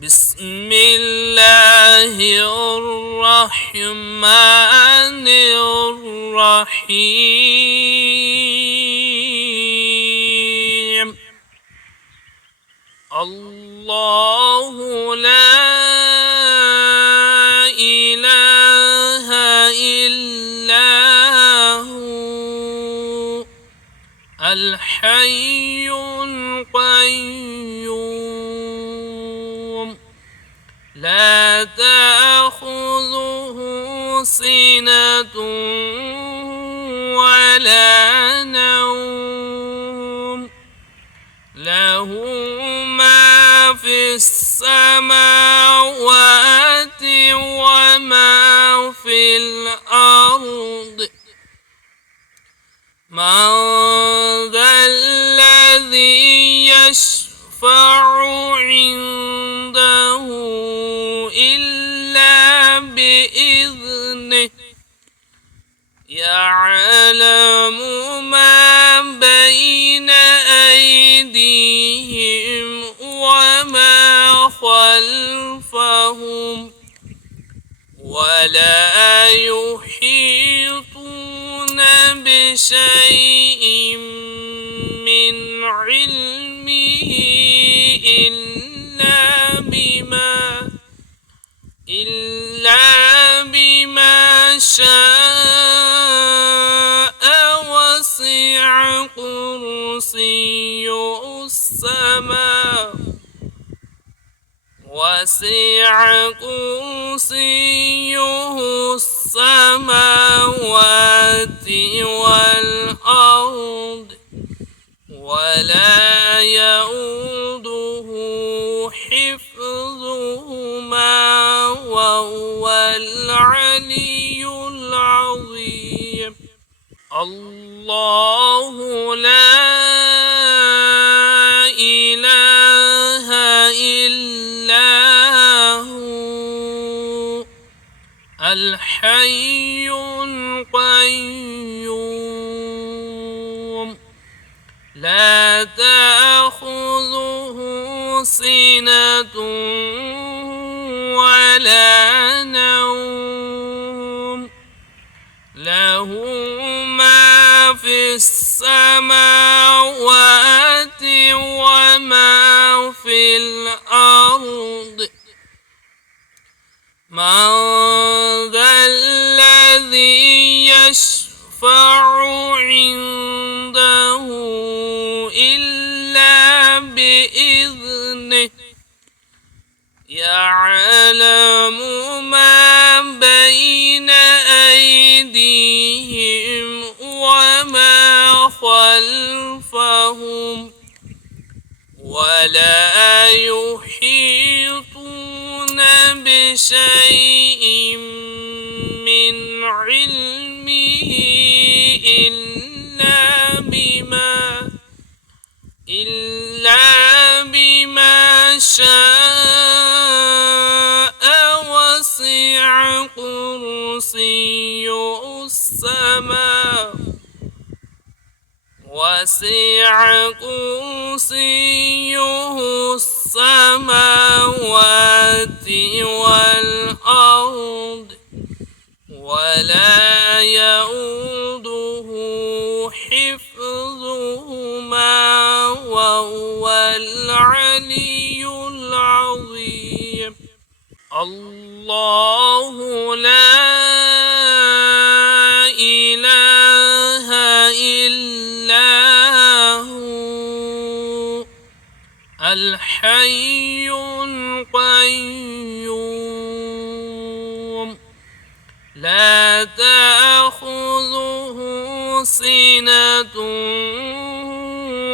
بسم الله الرحمن الرحيم. الله لا إله إلا هو الحي القيوم لا تأخذه سنة ولا نوم له ما في السماوات وما في الأرض. من ذا الذي يشفع عنده إلا بإذنه يعلم ما بين أيديهم وما خلفهم ولا يحيطون بشيء من علمه إلا بما شاء. وسع كرسيه السماوات والأرض ولا يؤوده حفظهما وهو العلي العظيم. الله لا إله إلا هو الحي القيوم لا تأخذه سنة ولا نوم له ما في السماوات وما في الأرض. من ذا الذي يشفع عنده إلا بإذنه يعلم ما بين أيديهم وما خلفهم ولا يحيطون بشيء من علمه إلا بما شاء. وسع كرسيه السماوات والأرض ولا يؤوده حفظهما وهو العلي العظيم. الله لا إله إلا هو الحي القيوم لا تأخذه سنة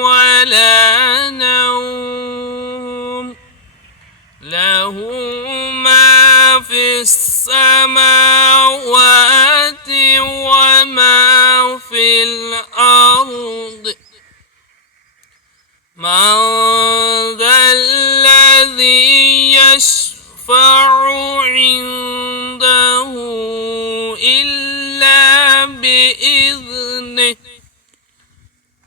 ولا نوم له ما في السماوات وما في الأرض. من ذا الذي يشفع عنده إلا بإذنه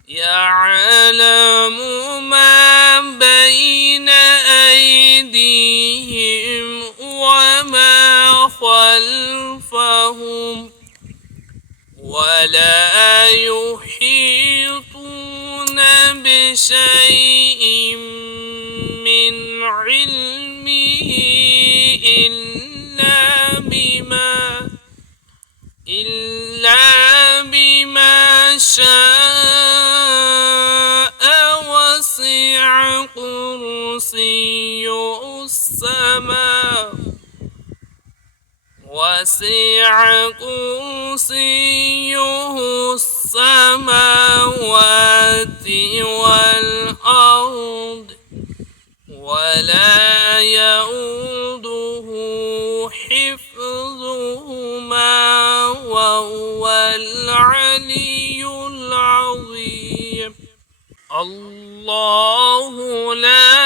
يعلم ما بين أيديهم أيديهم وما خلفهم ولا يحيطون بشيء من علمه إلا بما شاء وسع كرسيه السماوات والأرض ولا يؤوده حفظهما وهو العلي العظيم. الله لا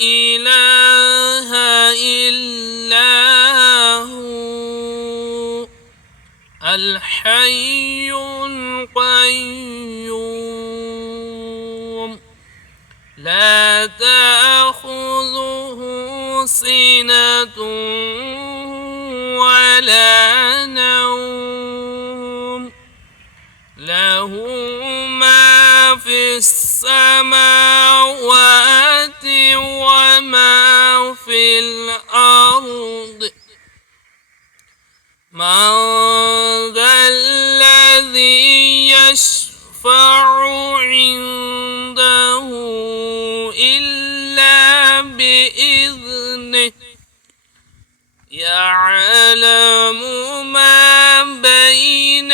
إله إلا هو الحي القيوم لا تأخذه سنة ولا نوم له ما في السماوات وما في الأرض. من ذا الذي يشفع عنده إلا بإذنه يعلم ما بين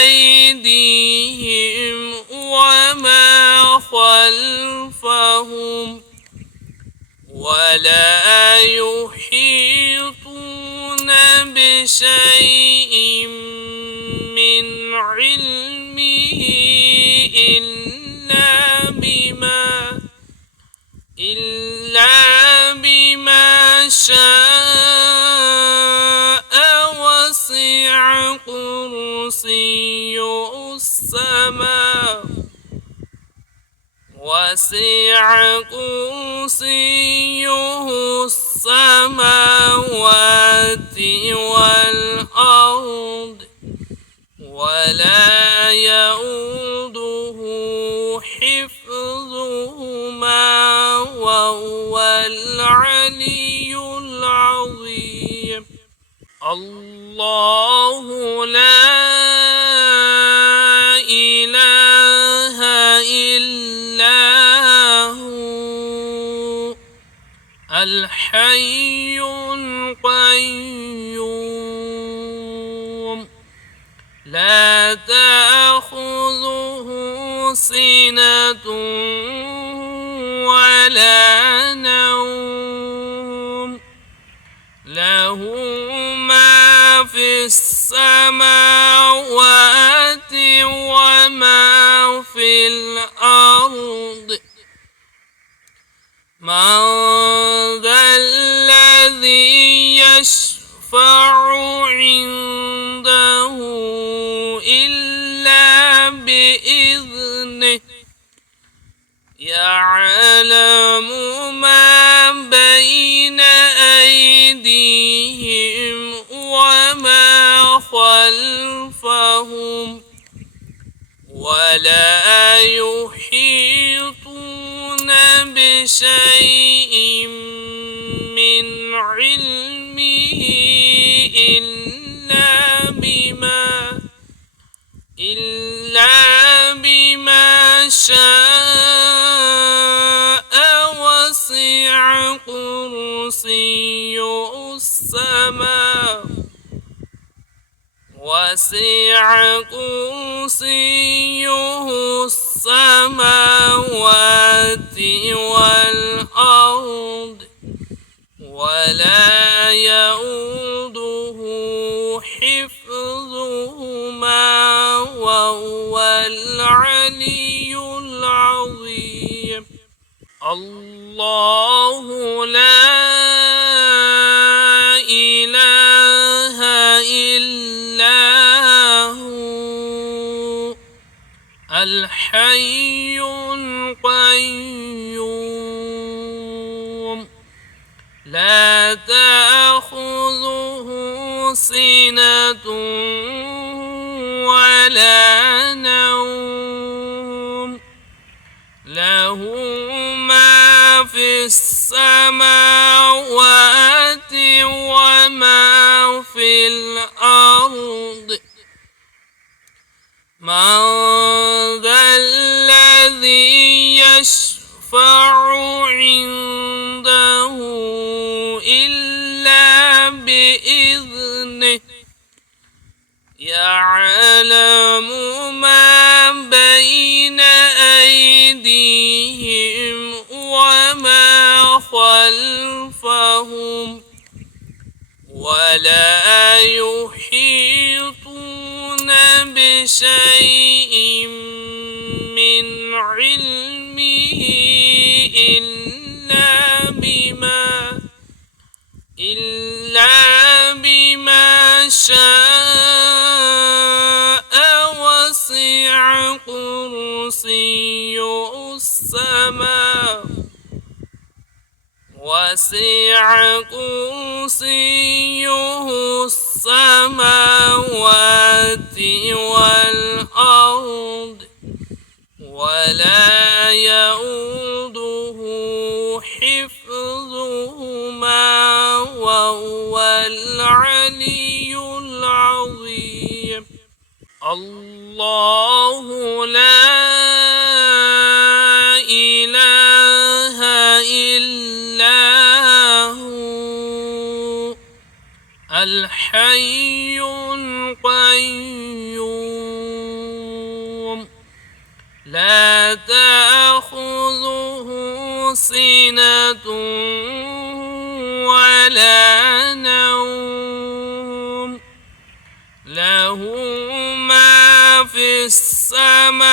أيديهم وما خلفهم ولا يحيطون بشيء من علمه إلا بما شاء وسع كرسيه السماوات والأرض ولا يؤوده حفظهما وهو العلي العظيم. الله لا إله إلا هو الحي القيوم لا تأخذه سنة ولا نوم له ما في السماوات وما في الأرض. من ذا الذي يشفع عنده إلا بإذنه يعلم ما بين أيديهم وما خلفهم ولا يحيطون بشيء من علمه إلا بما شاء وسع كرسيه السماوات والأرض ولا يؤوده حفظهما وهو العلي العظيم. الله لا إله إلا هو الحي القيوم لا تأخذه سنة ولا نوم له ما في السماوات وما في الأرض من ذا الذي يشفع عنده إلا بإذنه يعلم ما بين أيديهم وما خلفهم ولا يحيطون بشيء من علمه إلا بما شاء وسع كرسيه السماوات والأرض ولا يؤوده حفظهما وهو العلي العظيم الله لا إله إلا هو الحي القيوم لا تأخذه سنة ولا نوم له ما في السماوات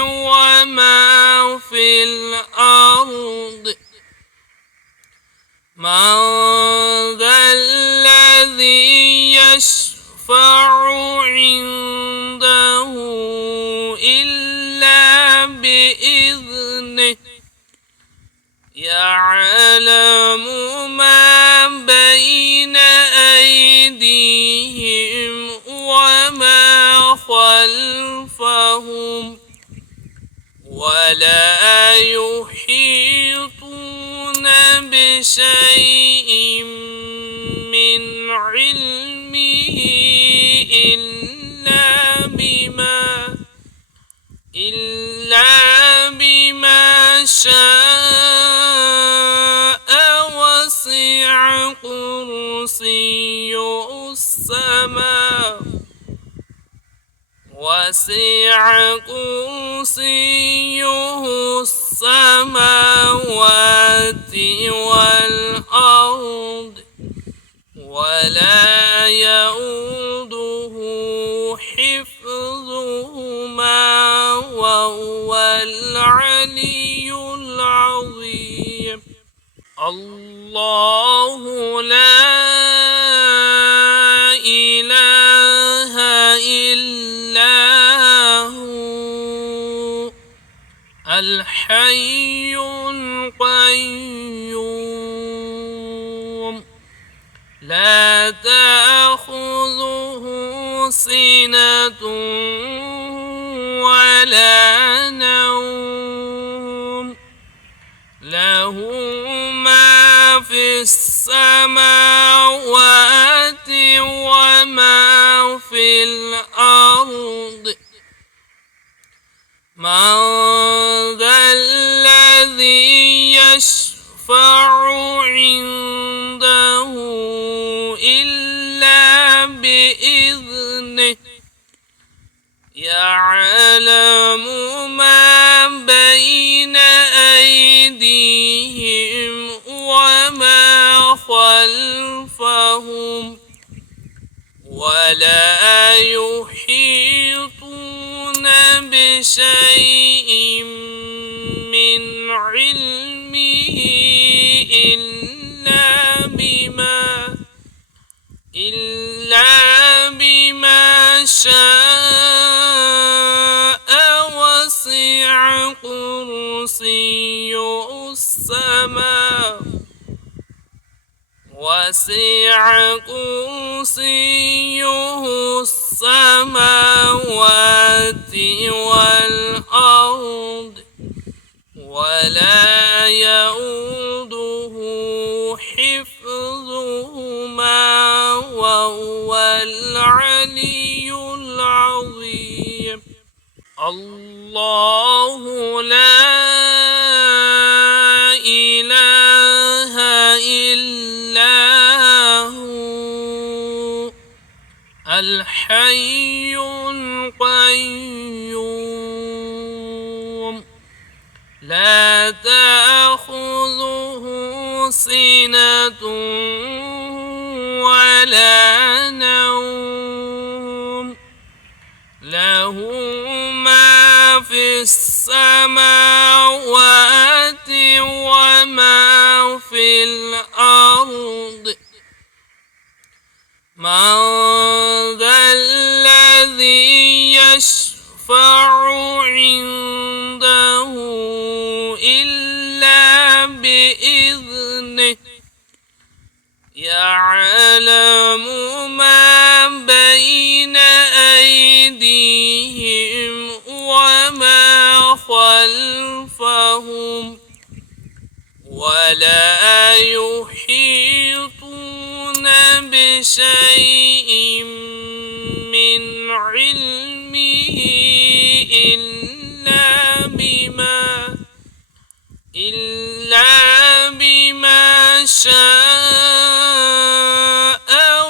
وما في الأرض من ذا الذي يشفع عنده إلا بإذنه يعلم ما بين أيديهم وما خلفهم ولا يحيطون بشيء من علمه إلا بما شاء وسع كرسيه السماوات والأرض ولا يؤوده حفظهما وهو العلي العظيم الله لا إله إلا هو الحي القيوم لا تأخذه سنة ولا نوم له ما في السماوات وما في الأرض من ذا الذي يشفع عنده إلا بإذنه يعلم ما بين أيديهم وما خلفهم ولا يحيطون بشيء من علمه إلا بما شاء وسع كرسيه السماوات وسع كرسيه السماوات والأرض ولا يؤوده حفظهما وهو العلي العظيم. الله لا إله إلا هو الحي القيوم لا تأخذه سنة ولا نوم له ما في السماوات وما في الأرض. من ذا الذي يشفع عنده إلا بإذنه يعلم ما بين أيديهم وما خلفهم ولا يحيطون بشيء من علمه إلا بما شاء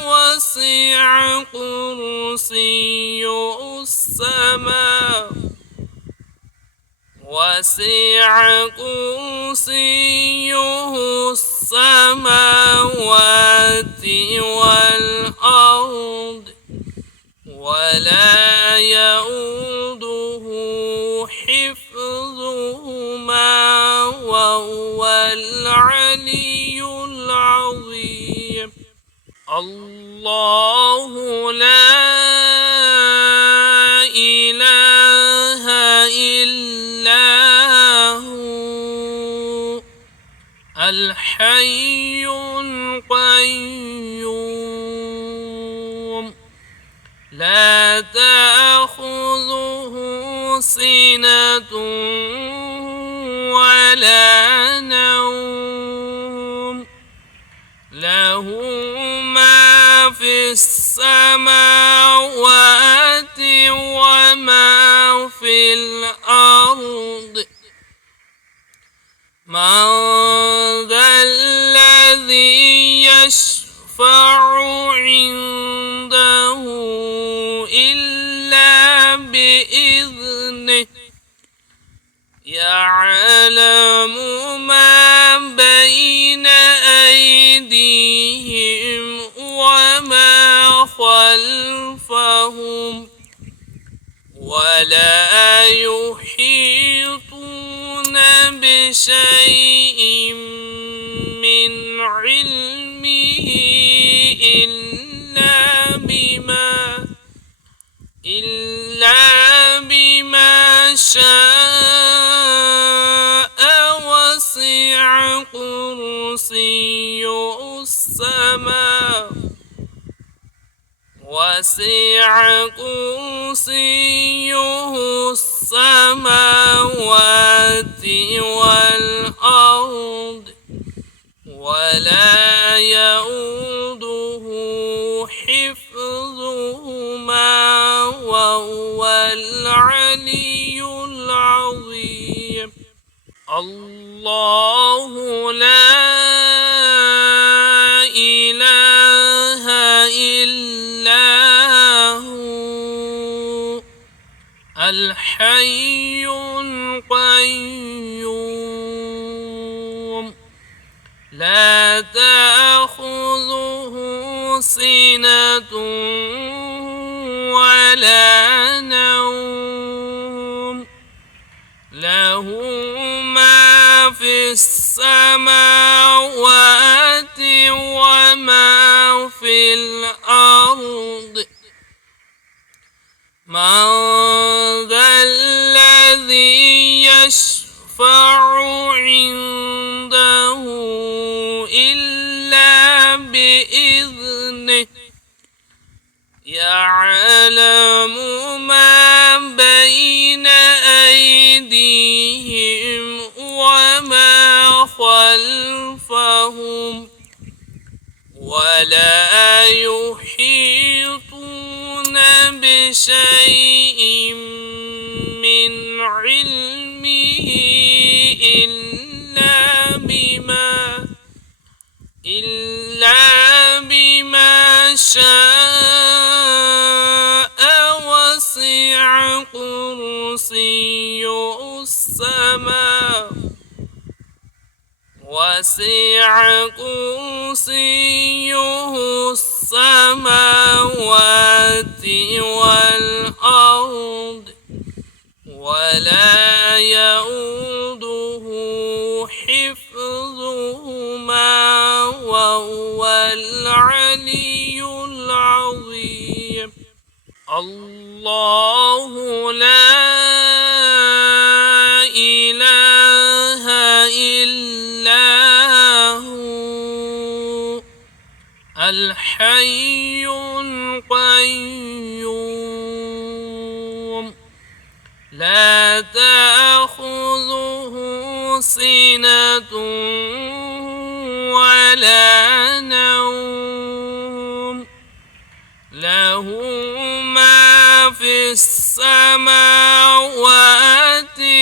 وسع كرسيه السماوات والأرض ولا يؤوده حفظهما وهو العلي العظيم. الله لا إله إلا هو الحي القيوم لا تأخذه سنة ولا نوم له ما في السماوات وما في الأرض. من ذا الذي يشفع عنده إلا بإذنه يعلم ما بين أيديهم وما خلفهم ولا يحيطون بشيء من علمه إلا بما شاء وسع كرسيه السماوات والأرض ولا يؤوده حفظهما وهو العلي العظيم. الله لا إله إلا هو الحي القيوم لا تأخذه سنة ولا نوم له ما في السماوات وما في الأرض. من ذا الذي يشفع عنده إلا بإذنه يعلم ما بين أيديهم وما خلفهم ولا يحيطون بشيء من علمه إلا بما شاء وسع كرسيه السماوات والأرض ولا يؤوده حفظهما وهو العلي العظيم. الله لا إله إلا هو الحي القيوم لا تأخذه سنة ولا نوم له ما في السماوات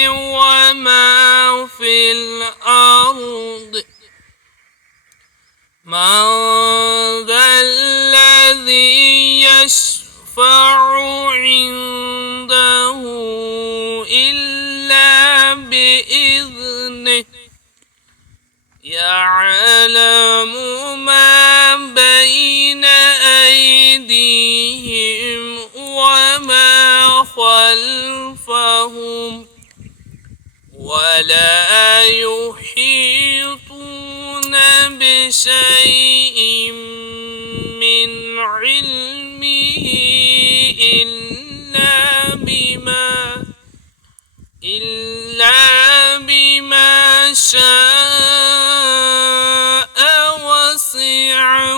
وما في الأرض. من ذا الذي يشفع عنده إلا بإذنه يعلم ما بين أيديهم وما خلفهم ولا يحيطون بشيء من علمه إلا بما شاء وسع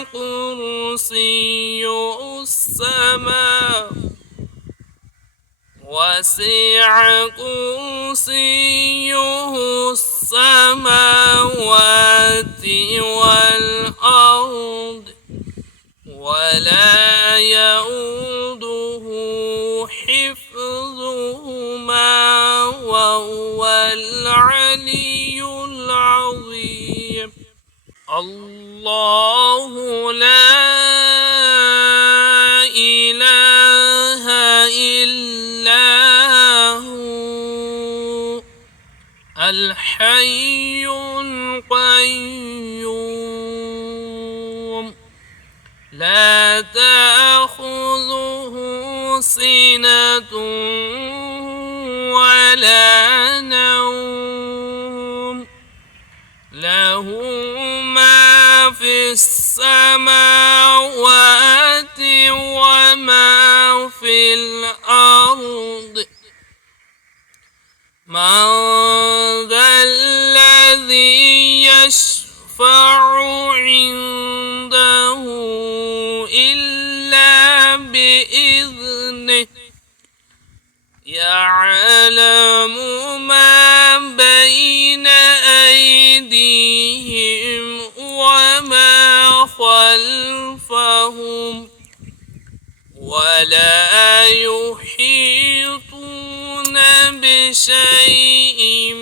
كرسيه السماوات والأرض ولا يؤوده حفظهما وهو العلي العظيم. الله لا إله إلا هو الحي القيوم لا تأخذه سنة ولا نوم له ما في السماوات وما في الأرض. من ذا الذي يشفع عنده إلا بإذنه يعلم ما بين أيديهم وما خلفهم ولا يحيطون بشيء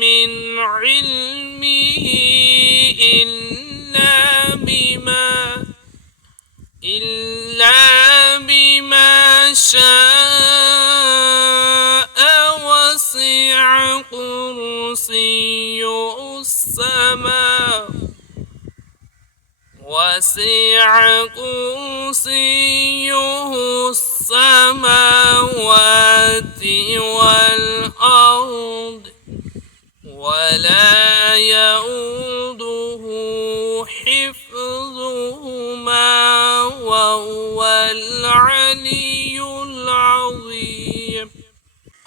من علمه إلا بما شاء وسع كرسيه السماوات والأرض ولا يؤوده حفظهما وهو العلي العظيم.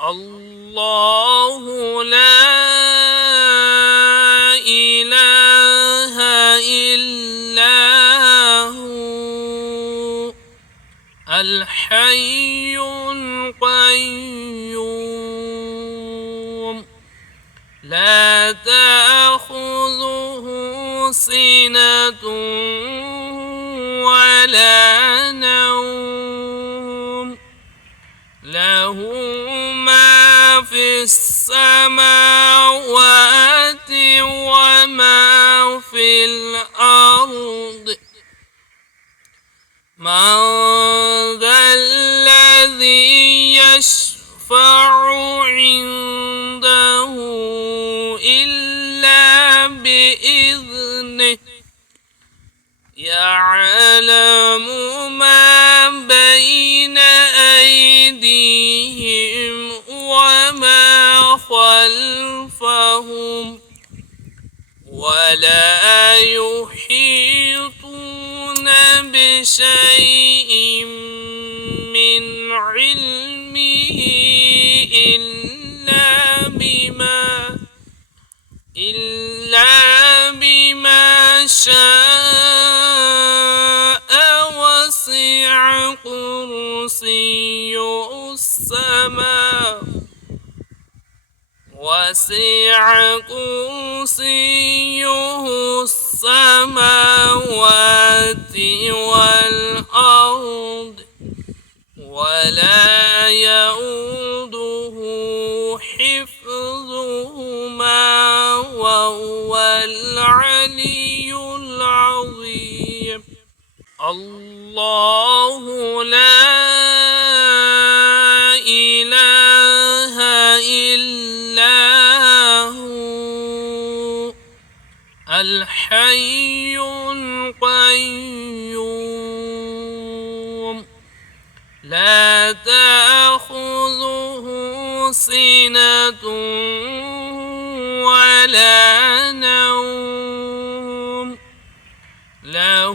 الله لا إله إلا هو الحي القيوم لا تأخذه سنة ولا نوم له ما في السماوات وما في الأرض من ذا الذي يشفع عنده إلا بإذنه يعلم ما بين أيديهم وما خلفهم ولا يحيطون بشيء من علمه إلا بما شاء وسع كرسيه السماوات والأرض ولا يؤوده حفظهما وهو العلي العظيم الله لا إله إلا هو الحي القيوم لا تأخذه سنة ولا نوم له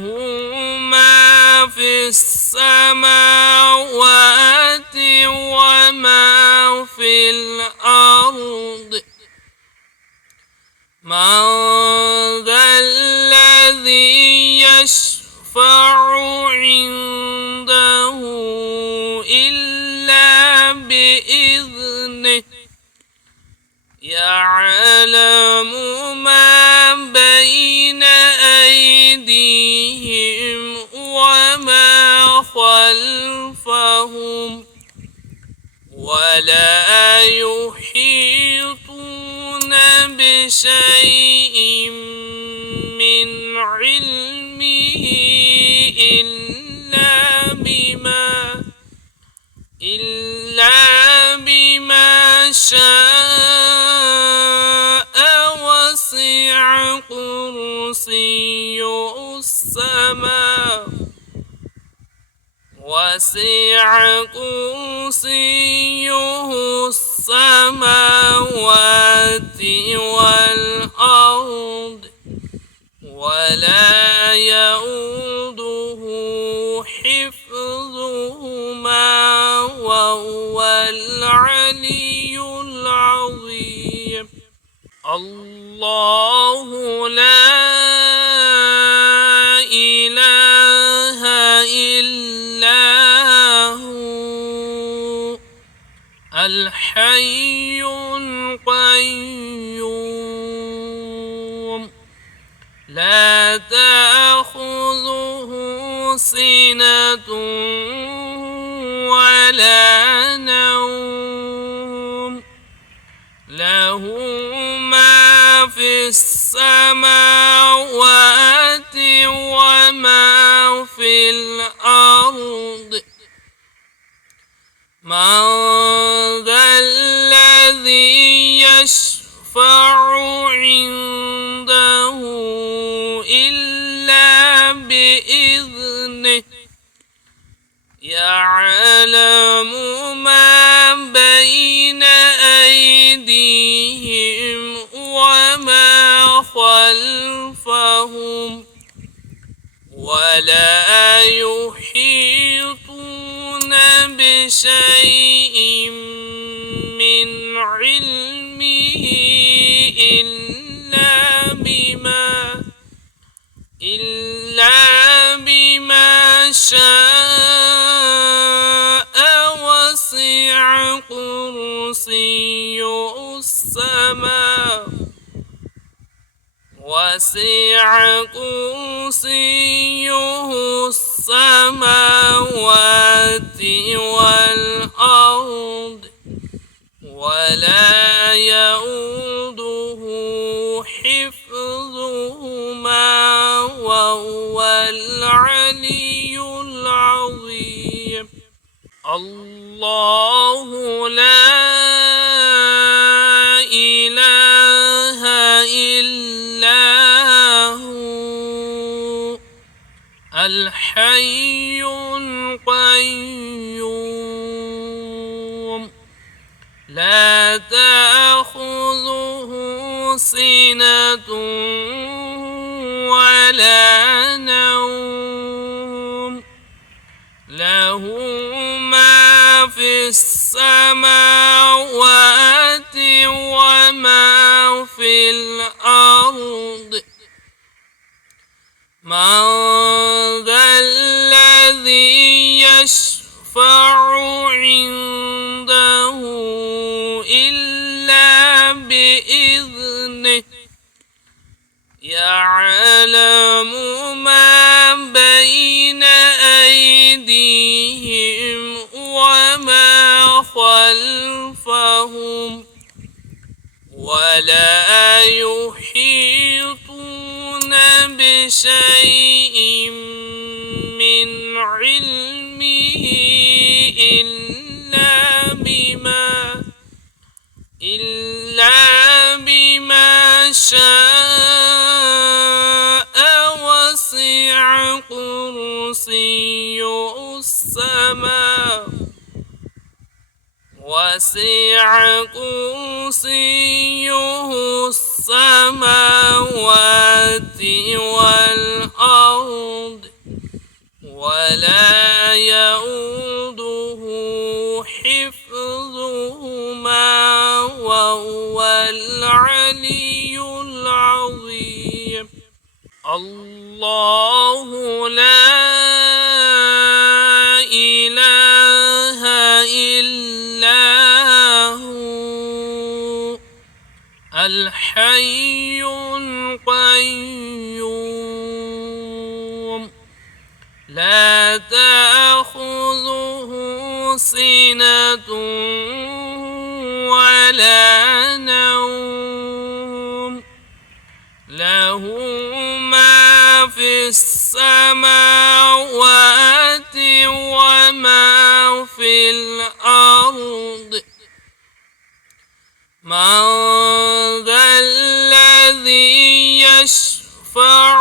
ما في السماوات وما في الأرض من ذا الذي يشفع عنده إلا بإذنه يعلم ما بين أيديهم وما خلفهم ولا يحيطون بشيء من علمه إلا بما شاء وسع كرسيه السماوات والأرض ولا يؤوده حفظهما وهو العلي العظيم الله لا إله إلا هو الحي القيوم لا تأخذه سنة ولا نوم له ما في السماوات وما في الأرض من ذا الذي يشفع عنده إلا بإذنه يعلم ما بين أيديهم وما خلفهم ولا يحيطون بشيء من علمه إلا بما شاء وسع كرسيه السماوات والأرض ولا يؤوده حفظهما وهو العلي العظيم. الله لا إله إلا هو الحي القيوم لا تأخذه سنة ولا نوم له ما في السماوات وما في الأرض. من ذا الذي يشفع عنده إلا بإذنه يعلم ما بين أيديهم وما خلفهم ولا يحيطون بشيء من علمه إلا بما شاء وسع كرسيه السماوات والأرض ولا يؤوده حفظهما وهو العلي العظيم. الله لا إله إلا هو الحي القيوم لا تأخذه سنة ولا نوم له ما في السماوات وما في الأرض. من ذا الذي يشفع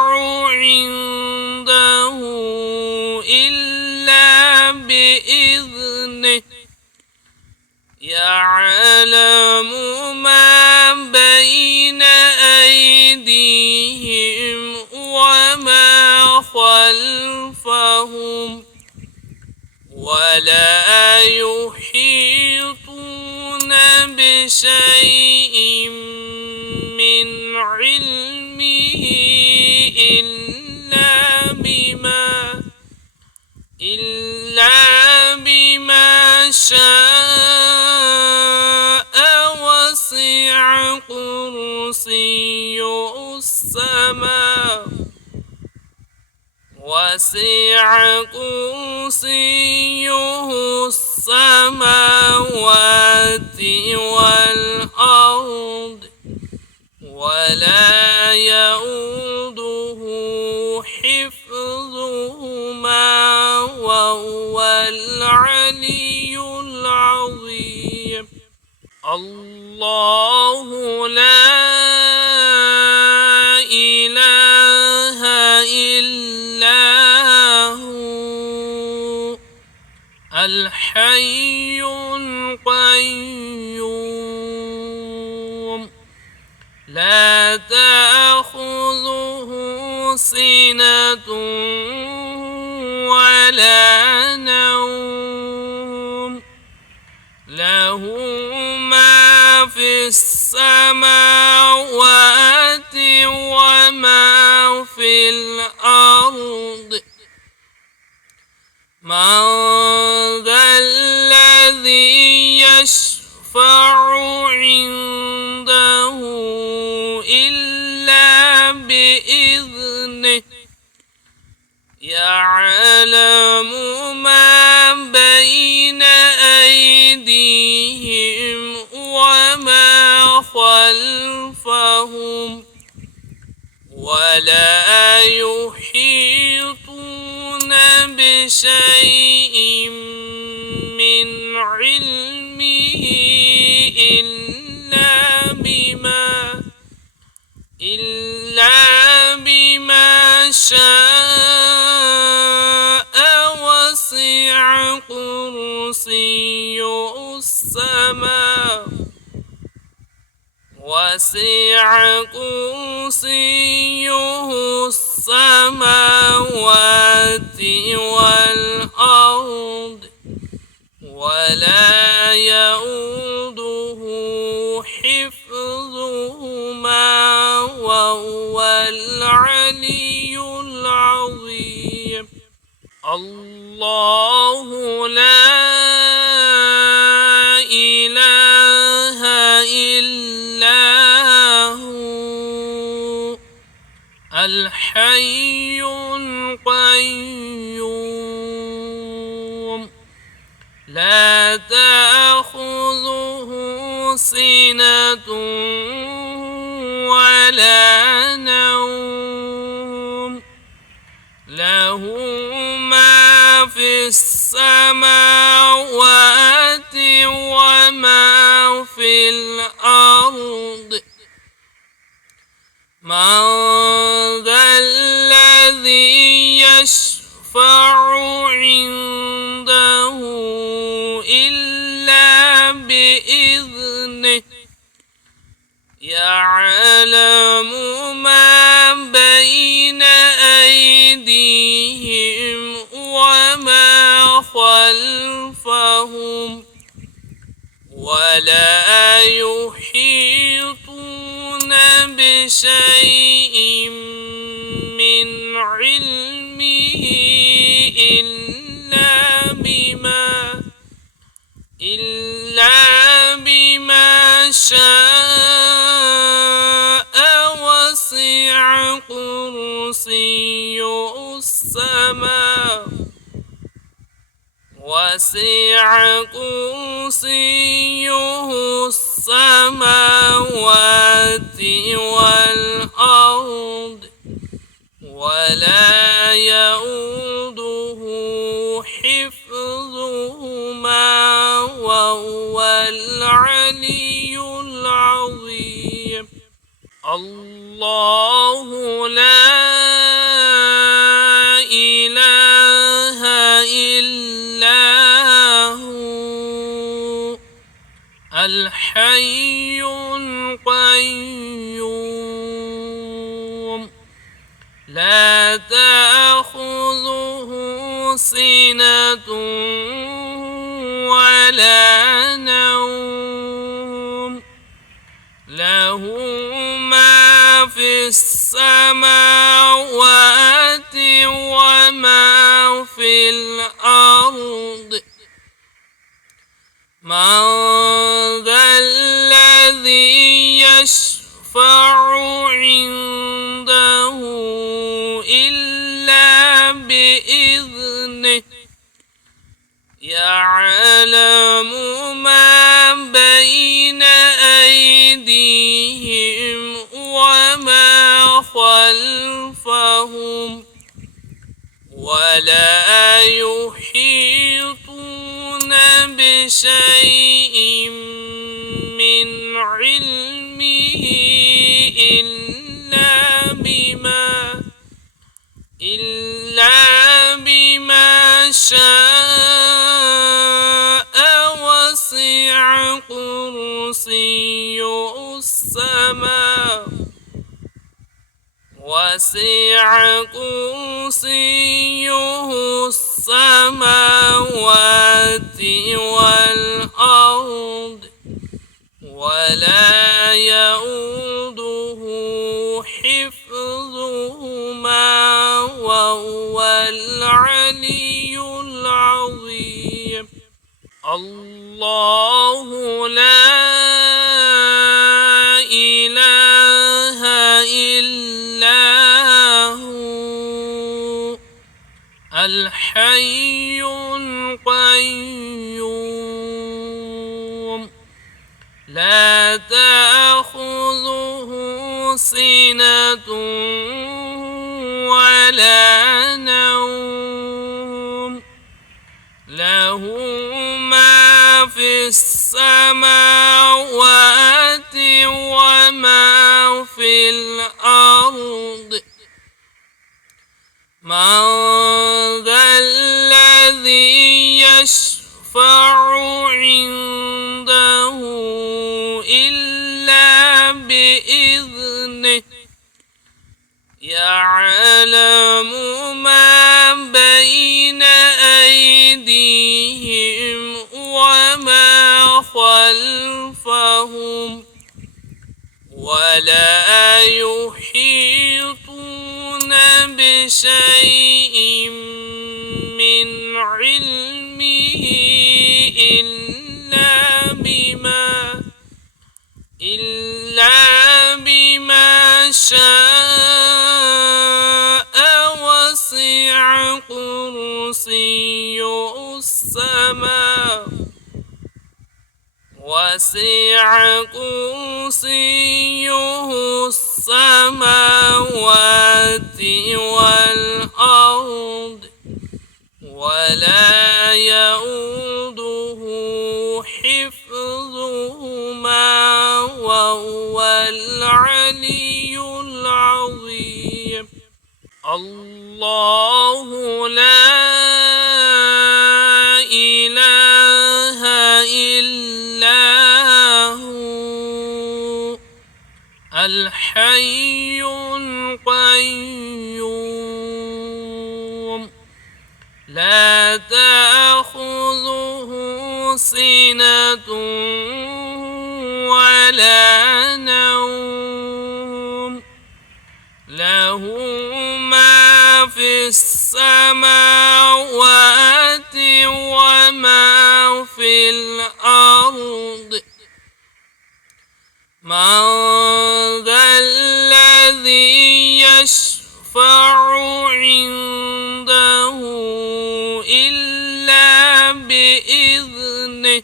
عنده إلا بإذنه يعلم ما بين أيديهم وما خلفهم ولا يحيطون بشيء من علمه إلا بما شاء وسع كرسيه السماوات والأرض ولا يؤوده حفظهما وهو العلي العظيم. الله لا إله إلا هو الحي القيوم لا تأخذه سنة ولا نوم له ما في السماوات وما في الأرض. من ذا الذي يشفع عنده إلا بإذنه يعلم ما بين أيديهم وما خلفهم ولا يحيطون بشيء من علمه إلا بما شاء وسع كرسيه السماوات والأرض ولا يؤوده حفظهما وهو العلي العظيم. الله لا إله إلا هو الحي القيوم لا تأخذه سنة ولا نوم له ما في السماوات وما في الأرض. من ذا الذي يشفع عنده إلا بإذنه يعلم ما بين أيديهم وما خلفهم ولا يحيطون بشيء من علمه إلا بما شاء وسع كرسيه السماوات والأرض ولا يؤوده حفظهما وهو العلي العظيم. الله لا إله إلا هو الحي القيوم لا تأخذه سنة ولا نوم له ما في السماوات وما في الأرض. من ذا الذي يشفع عنده إلا بإذنه يعلم ما بين أيديهم وما خلفهم ولا يحيطون بشيء من علمه إلا بما شاء وسع كرسيه السماوات والأرض ولا يؤوده حفظهما وهو العلي العظيم. الله لا إله إلا إلا هو الحي القيوم لا تأخذه سنة ولا نوم له ما في السماوات وما في الأرض من ذا الذي يشفع عنده إلا بإذنه يعلم ما بين أيديهم وما خلفهم ولا يحيطون بشيء من علمه إلا بما شاء وسع كرسيه السماوات والأرض ولا يؤوده حفظهما وهو العلي العظيم الله لا إله إلا هو الحي القيوم لا تأخذه سنة ولا نوم له ما في السماوات وما في الأرض من ذا الذي يشفع عنده إلا بإذنه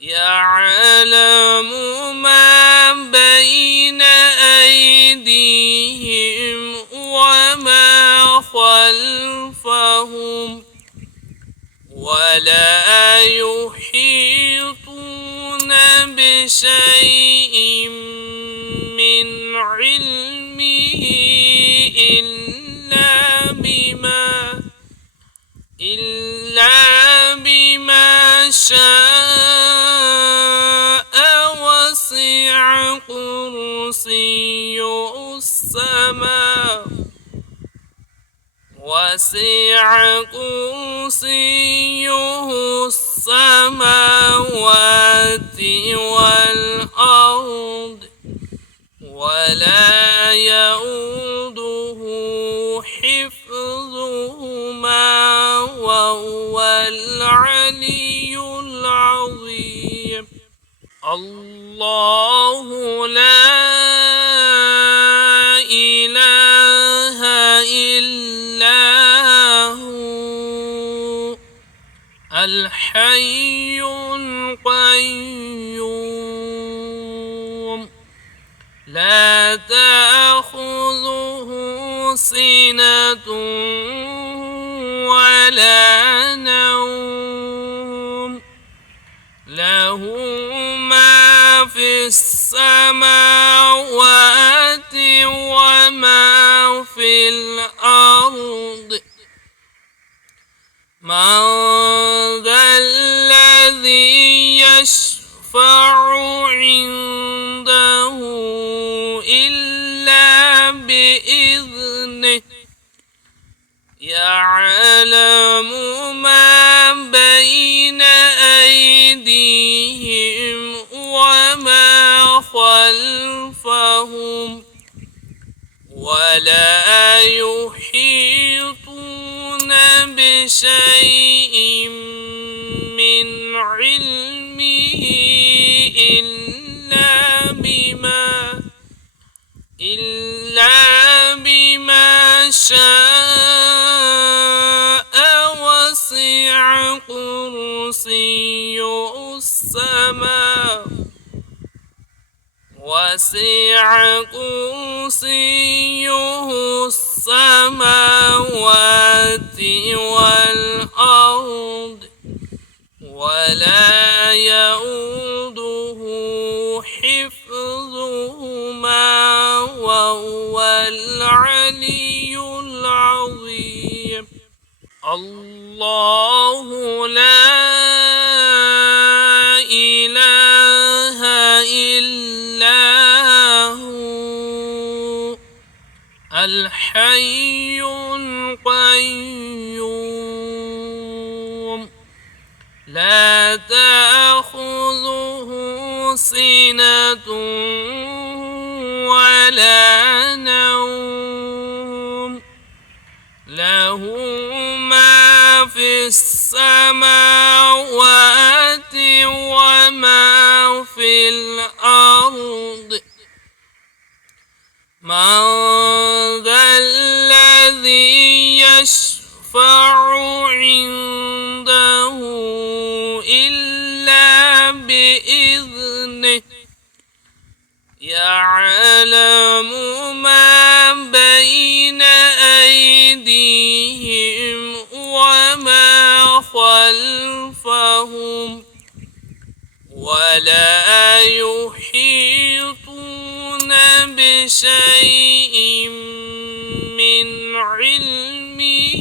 يعلم ما بين أيديهم وما خلفهم ولا يحيطون بشيء من علمه إلا بما شاء وسع كرسيه السماوات والأرض ولا يؤوده حفظهما وهو العلي العظيم الله لا إله إلا هو الحي القيوم لا تأخذه سنة ولا نوم له ما في السماوات وما في الأرض من ذا الذي يشفع عنده إلا بإذنه يعلم ما بين أيديهم وما خلفهم ولا يحيطون بشيء من علمه إلا بما شاء وسع كرسيه السماوات والأرض ولا يؤوده حفظهما وهو العلي العظيم. الله لا إله إلا هو الحي القيوم لا تأخذه سنة ولا نوم له ما في السماوات وما في الأرض. من ذا الذي يشفع عنده إلا بإذنه يعلم ما بين أيديهم وما خلفهم ولا يحيطون بشيء من علمه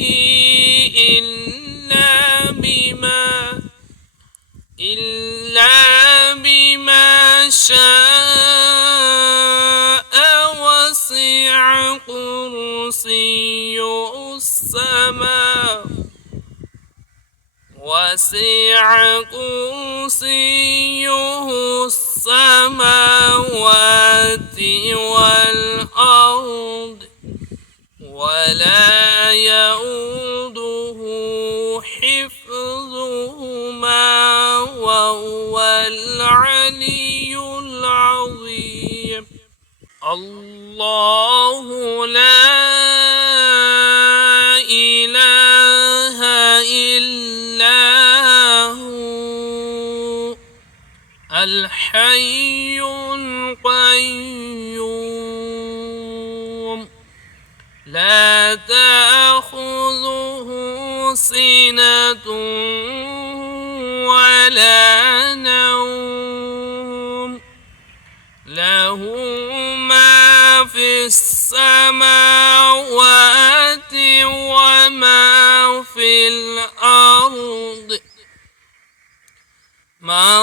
إلا بما شاء وسع كرسيه السماوات والأرض ولا يؤوده حفظهما وهو العلي العظيم. الله لا إله إلا هو الحي القيوم لا تأخذه سنة ولا نوم له ما في السماوات وما في الأرض. من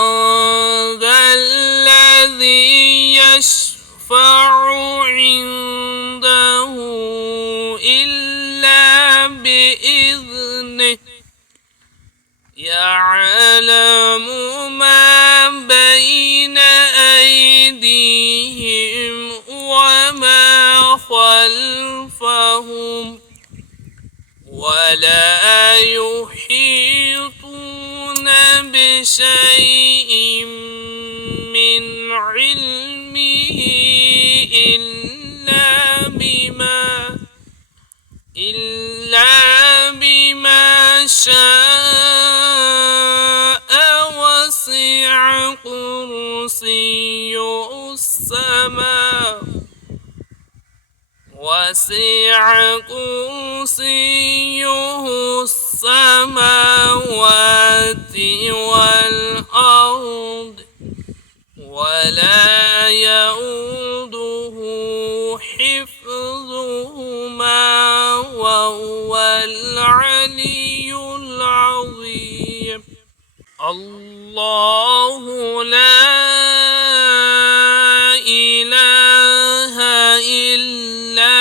ذا الذي يشفع عنده إلا بإذنه يعلم ما بين أيديهم وما خلفهم ولا يحيطون بشيء من علمه إلا بما شاء وسع كرسيه السماوات والأرض ولا يؤوده حفظهما وهو العلي العظيم. الله لا إله إلا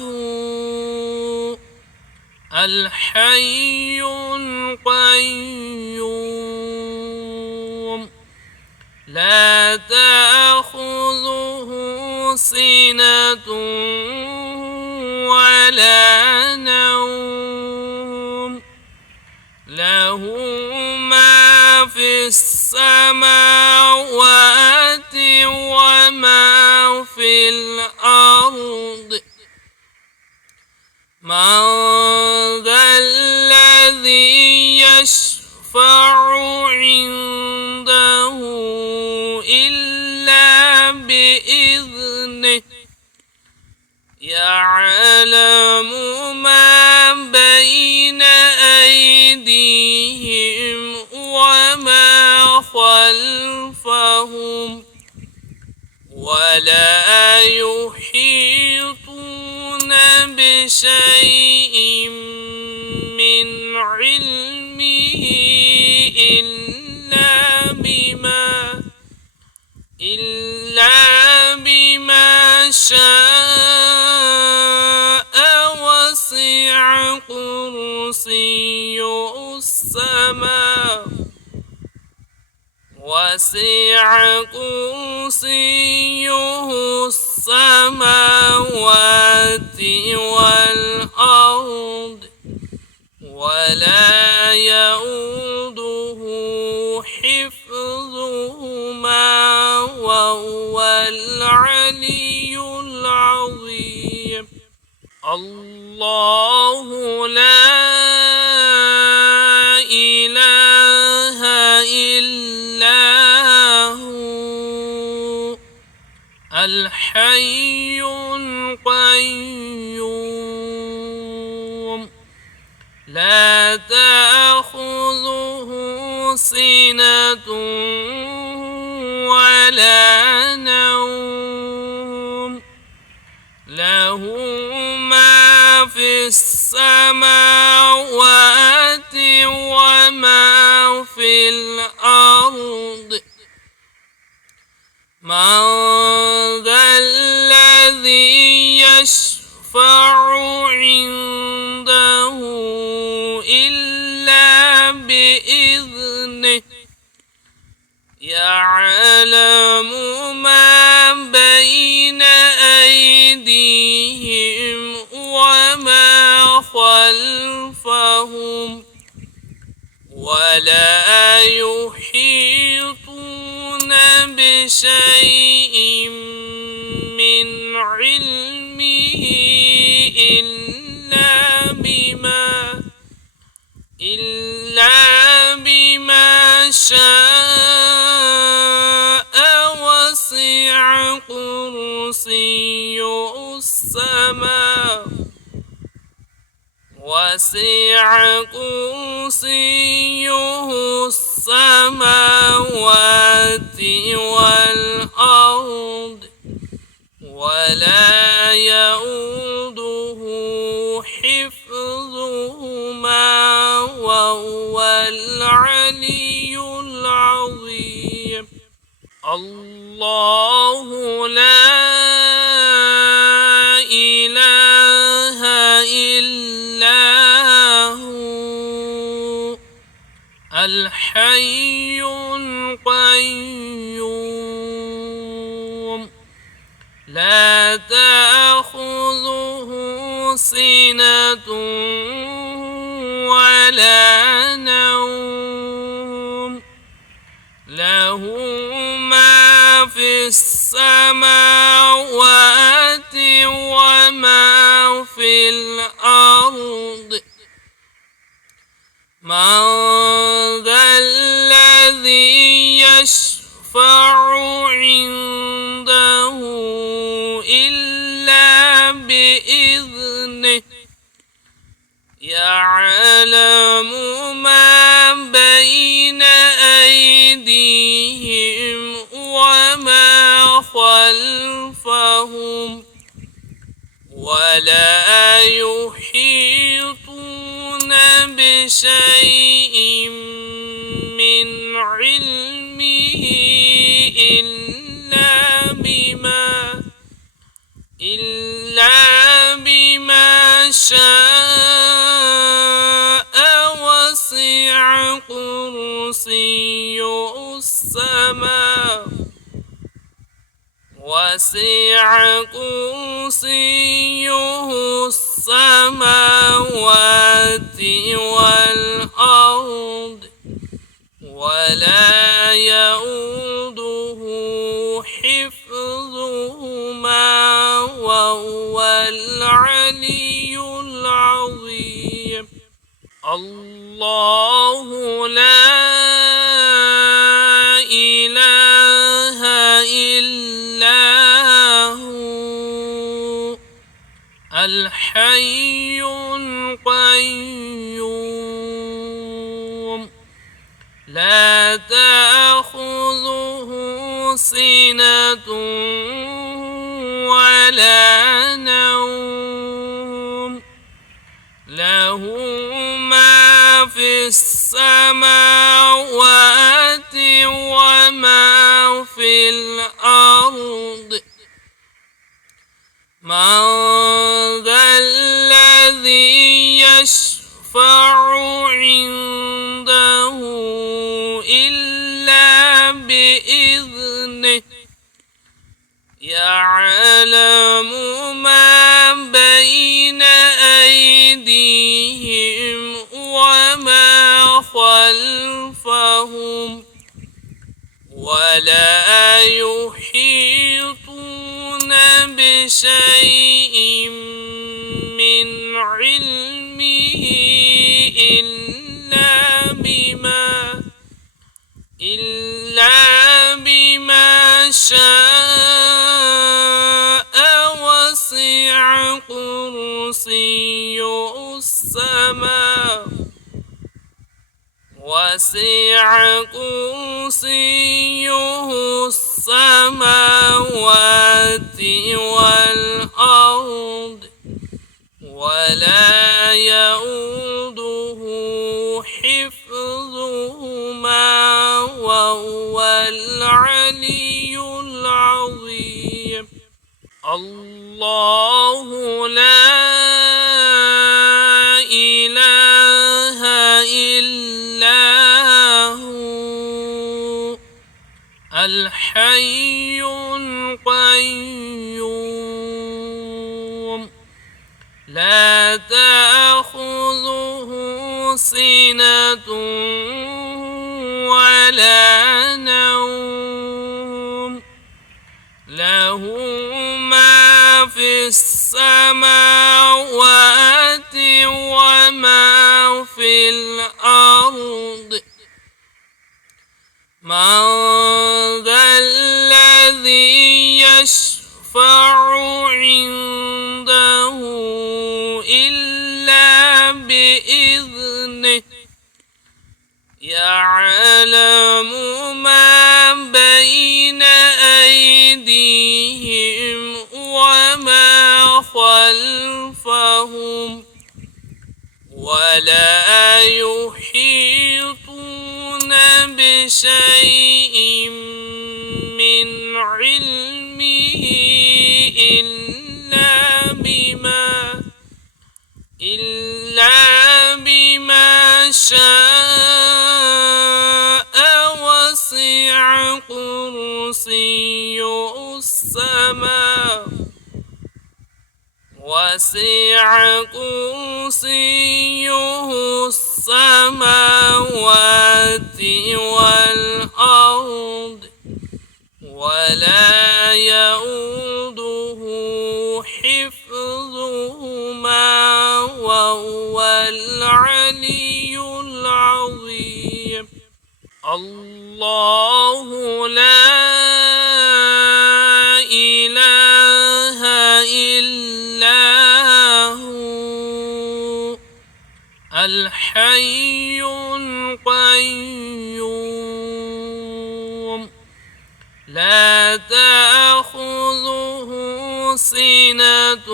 هو الحي القيوم لا تأخذه سنة ولا نوم له ما في السماوات وما في الأرض الأرض من ذا الذي يشفع عنده إلا بإذنه يعلم ما بين أيديهم وما خلفهم ولا يحيطون بشيء من علمه إلا بما شاء وسع كرسيه السماوات والأرض ولا يؤوده حفظهما وهو العلي العظيم الله لا إله إلا هو الحي القيوم لا تأخذه سنة ولا نوم له ما في السماوات وما في الأرض من ذا الذي يشفع عنده إلا بإذنه يعلم ما بين أيديهم وما خلفهم ولا يحيطون بشيء من علمه إلا بما شاء وسع كرسيه السماوات والأرض ولا يؤوده حفظهما وهو العلي العظيم الله لا إله إلا هو الحي القيوم لا تأخذه سنة ولا نوم له ما في السماوات وما في الأرض من ذا الذي يشفع عنده إلا بإذنه يعلم ما بين أيديهم وما خلفهم ولا يحيطون بشيء من علمه إلا بما شاء وسع كرسيه السماوات والأرض ولا يؤوده حفظهما العلي العظيم. الله لا إله إلا هو الحي القيوم لا تأخذه سنة ولا نوم له ما في السماوات وما في الأرض. من ذا الذي يشفع عنده إلا بإذنه يعلم ما بين أيديهم وما خلفهم ولا يحيطون بشيء من علمه إلا بما شاء وسع كرسيه السماوات والأرض ولا يؤوده حفظهما وهو العلي العظيم. الله لا إله إلا هو الحي القيوم لا تأخذه سنة ولا نوم له ما في السماوات وما في الأرض. من ذا الذي يشفع عنده إلا بإذنه يعلم ما بين أيديهم وما خلفهم ولا يحيطون بشيء من علمه إلا بما شاء وسع كرسيه السماوات والأرض ولا يؤوده حفظهما وهو العلي العظيم. الله لا إله إلا هو الحي القيوم لا تأخذه سنة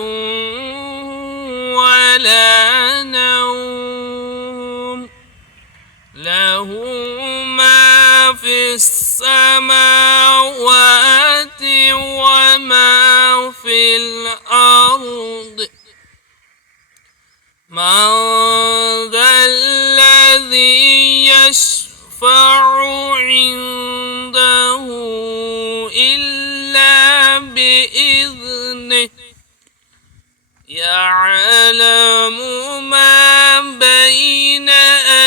ولا نوم له ما في السماوات وما في الأرض. من ذا الذي يشفع عنده إلا بإذنه يعلم ما بين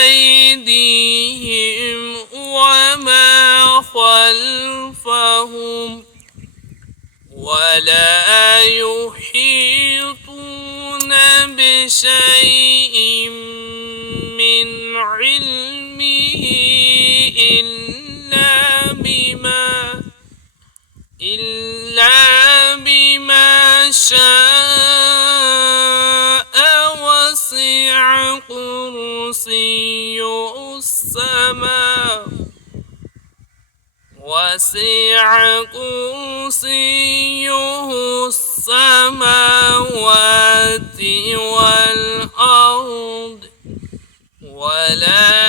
أيديهم وما خلفهم ولا يحيطون شيء من علمه إلا بما شاء وسع كرسيه السماوات والأرض ولا